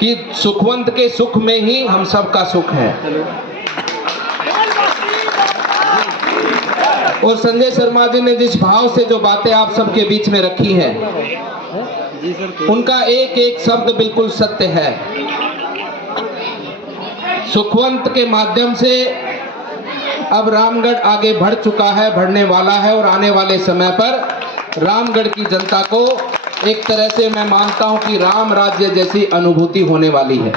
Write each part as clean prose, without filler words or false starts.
कि सुखवंत के सुख में ही हम सबका सुख है। और संजय शर्मा जी ने जिस भाव से जो बातें आप सबके बीच में रखी हैं, उनका एक एक शब्द बिल्कुल सत्य है। सुखवंत के माध्यम से अब रामगढ़ आगे बढ़ चुका है, बढ़ने वाला है, और आने वाले समय पर रामगढ़ की जनता को एक तरह से मैं मानता हूं कि राम राज्य जैसी अनुभूति होने वाली है।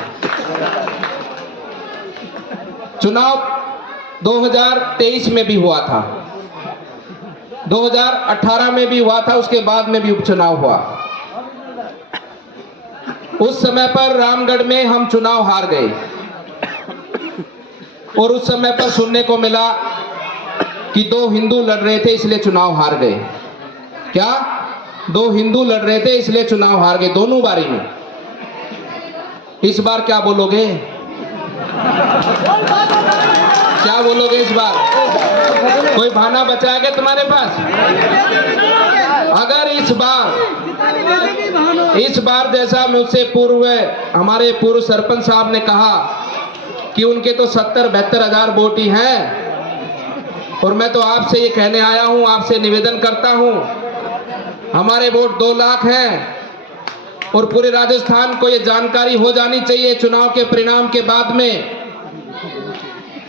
चुनाव 2023 में भी हुआ था, 2018 में भी हुआ था, उसके बाद में भी उपचुनाव हुआ। उस समय पर रामगढ़ में हम चुनाव हार गए और उस समय पर सुनने को मिला कि 2 हिंदू लड़ रहे थे इसलिए चुनाव हार गए। क्या? 2 हिंदू लड़ रहे थे इसलिए चुनाव हार गए, दोनों बारी में। इस बार क्या बोलोगे? क्या बोलोगे इस बार? कोई बहाना बचा है तुम्हारे पास? अगर इस बार जैसा मुझसे हमारे पूर्व सरपंच साहब ने कहा कि उनके तो 70-72 हजार वोट ही हैं, और मैं तो आपसे ये कहने आया हूं, आपसे निवेदन करता हूं, हमारे वोट 2 लाख हैं, और पूरे राजस्थान को ये जानकारी हो जानी चाहिए चुनाव के परिणाम के बाद में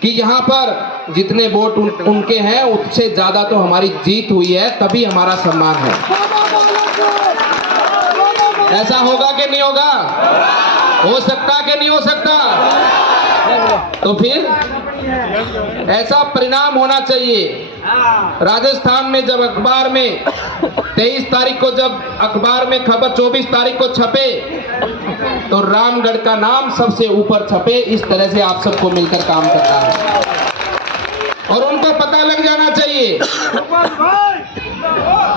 कि यहाँ पर जितने वोट उनके हैं उससे ज्यादा तो हमारी जीत हुई है, तभी हमारा सम्मान है। ऐसा होगा कि नहीं होगा? हो सकता कि नहीं हो सकता? तो फिर ऐसा परिणाम होना चाहिए। राजस्थान में जब अखबार में 23 तारीख को जब अखबार में खबर 24 तारीख को छपे तो रामगढ़ का नाम सबसे ऊपर छपे। इस तरह से आप सबको मिलकर काम करना है और उनको पता लग जाना चाहिए।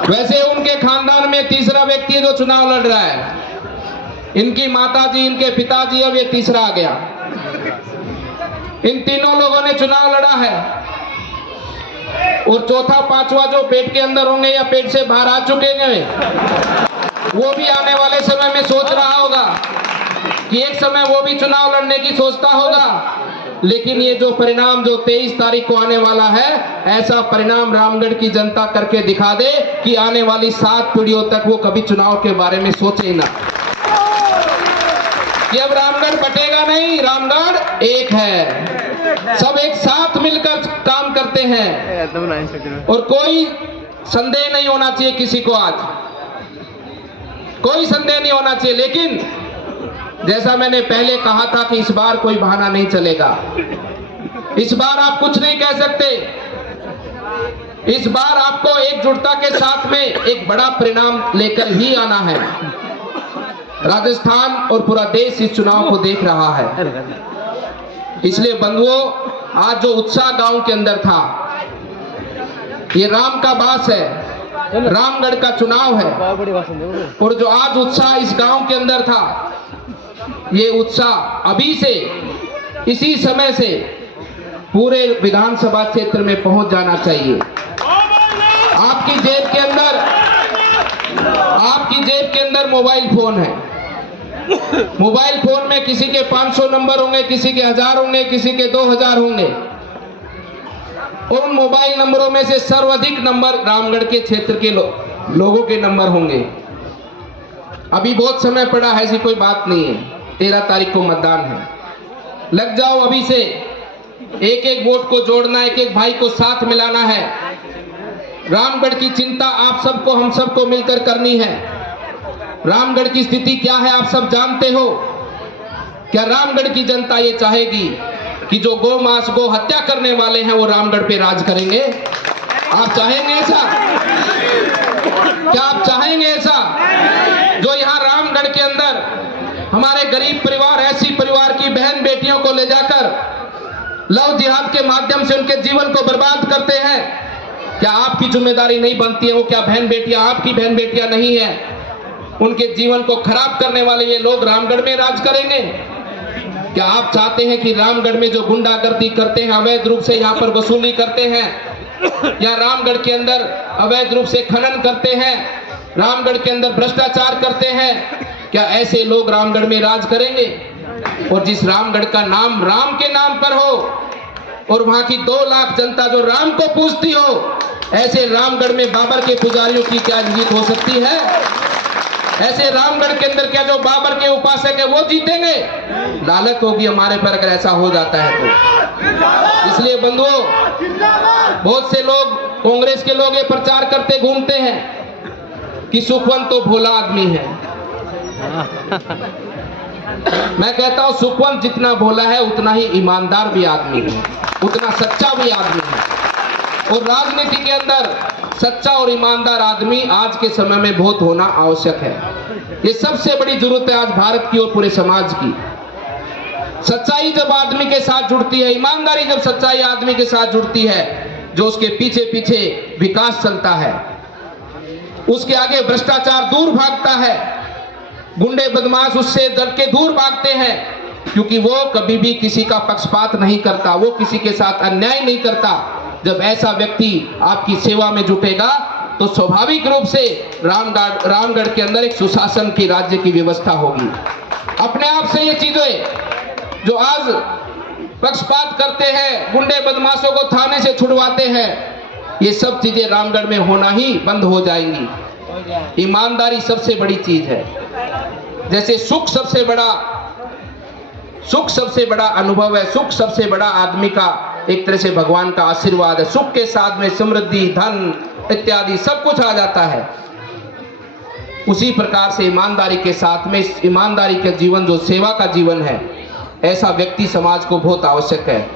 वैसे उनके खानदान में तीसरा व्यक्ति है जो चुनाव लड़ रहा है, इनकी माताजी, इनके पिताजी, अब ये तीसरा आ गया। इन तीनों लोगों ने चुनाव लड़ा है और चौथा पांचवा जो पेट के अंदर होंगे या पेट से बाहर आ चुके हैं वो भी आने वाले समय में सोच रहा होगा कि एक समय वो भी चुनाव लड़ने की सोचता होगा। लेकिन ये जो परिणाम जो 23 तारीख को आने वाला है, ऐसा परिणाम रामगढ़ की जनता करके दिखा दे कि आने वाली 7 पीढ़ियों तक वो कभी चुनाव के बारे में सोचे ही ना कि अब रामगढ़ बटेगा नहीं, रामगढ़ एक है, सब एक साथ मिलकर काम करते हैं और कोई संदेह नहीं होना चाहिए किसी को, आज कोई संदेह नहीं होना चाहिए। लेकिन जैसा मैंने पहले कहा था कि इस बार कोई बहाना नहीं चलेगा, इस बार आप कुछ नहीं कह सकते, इस बार आपको एकजुटता के साथ में एक बड़ा परिणाम लेकर ही आना है। राजस्थान और पूरा देश इस चुनाव को देख रहा है, इसलिए बंधुओं आज जो उत्साह गांव के अंदर था, ये राम का बास है, रामगढ़ का चुनाव है, और जो आज उत्साह इस गांव के अंदर था, ये उत्साह अभी से इसी समय से पूरे विधानसभा क्षेत्र में पहुंच जाना चाहिए। आपकी जेब के अंदर मोबाइल फोन है, मोबाइल फोन में किसी के 500 नंबर होंगे, किसी के 1000 होंगे, किसी के 2000 होंगे। उन मोबाइल नंबरों में से सर्वाधिक नंबर रामगढ़ के क्षेत्र के लोगों के नंबर होंगे। अभी बहुत समय पड़ा है, ऐसी कोई बात नहीं है। 13 तारीख को मतदान है, लग जाओ अभी से। एक एक वोट को जोड़ना, एक एक भाई को साथ मिलाना है। रामगढ़ की चिंता आप सबको, हम सबको मिलकर करनी है। रामगढ़ की स्थिति क्या है आप सब जानते हो। क्या रामगढ़ की जनता ये चाहेगी कि जो गौ मांस, गौ हत्या करने वाले हैं वो रामगढ़ पे राज करेंगे? आप चाहेंगे ऐसा? क्या आप चाहेंगे ऐसा? जो यहाँ रामगढ़ के अंदर हमारे गरीब परिवार, ऐसी परिवार की बहन बेटियों को ले जाकर लव जिहाद के माध्यम से उनके जीवन को बर्बाद करते हैं, क्या आपकी जिम्मेदारी नहीं बनती है? वो क्या बहन बेटियां आपकी बहन बेटियां नहीं है? उनके जीवन को खराब करने वाले ये लोग रामगढ़ में राज करेंगे? क्या आप चाहते हैं कि रामगढ़ में जो गुंडागर्दी करते हैं, अवैध रूप से यहाँ पर वसूली करते हैं, या रामगढ़ के अंदर अवैध रूप से खनन करते हैं, रामगढ़ के अंदर भ्रष्टाचार करते हैं, क्या ऐसे लोग रामगढ़ में राज करेंगे? और जिस रामगढ़ का नाम राम के नाम पर हो और वहां की 2 लाख जनता जो राम को पूजती हो, ऐसे रामगढ़ में बाबर के पुजारियों की क्या जीत हो सकती है? ऐसे रामगढ़ के अंदर क्या जो बाबर के उपासक है वो जीतेंगे? लालच होगी हमारे पर अगर ऐसा हो जाता है तो। इसलिए बंधुओं, बहुत से लोग, कांग्रेस के लोग ये प्रचार करते घूमते हैं कि सुखवंत तो भोला आदमी है। मैं कहता हूं सुखवंत जितना भोला है उतना ही ईमानदार भी आदमी है, उतना सच्चा भी आदमी है। और राजनीति के अंदर सच्चा और ईमानदार आदमी आज के समय में बहुत होना आवश्यक है। ये सबसे बड़ी जरूरत है आज भारत की और पूरे समाज की। सच्चाई जब आदमी के साथ जुड़ती है, ईमानदारी जब सच्चाई आदमी के साथ जुड़ती है, जो उसके पीछे पीछे विकास चलता है, उसके आगे भ्रष्टाचार दूर भागता है, गुंडे बदमाश उससे डर के दूर भागते हैं, क्योंकि वो कभी भी किसी का पक्षपात नहीं करता, वो किसी के साथ अन्याय नहीं करता। जब ऐसा व्यक्ति आपकी सेवा में जुटेगा तो स्वाभाविक रूप से रामगढ़ के अंदर एक सुशासन की राज्य की व्यवस्था होगी। अपने आप से ये चीजें जो आज पक्षपात करते हैं, गुंडे बदमाशों को थाने से छुड़वाते हैं, ये सब चीजें रामगढ़ में होना ही बंद हो जाएंगी। ईमानदारी सबसे बड़ी चीज है। जैसे सुख सबसे बड़ा अनुभव है, सुख सबसे बड़ा आदमी का एक तरह से भगवान का आशीर्वाद है। सुख के साथ में समृद्धि, धन इत्यादि सब कुछ आ जाता है। उसी प्रकार से ईमानदारी के साथ में ईमानदारी का जीवन जो सेवा का जीवन है, ऐसा व्यक्ति समाज को बहुत आवश्यक है।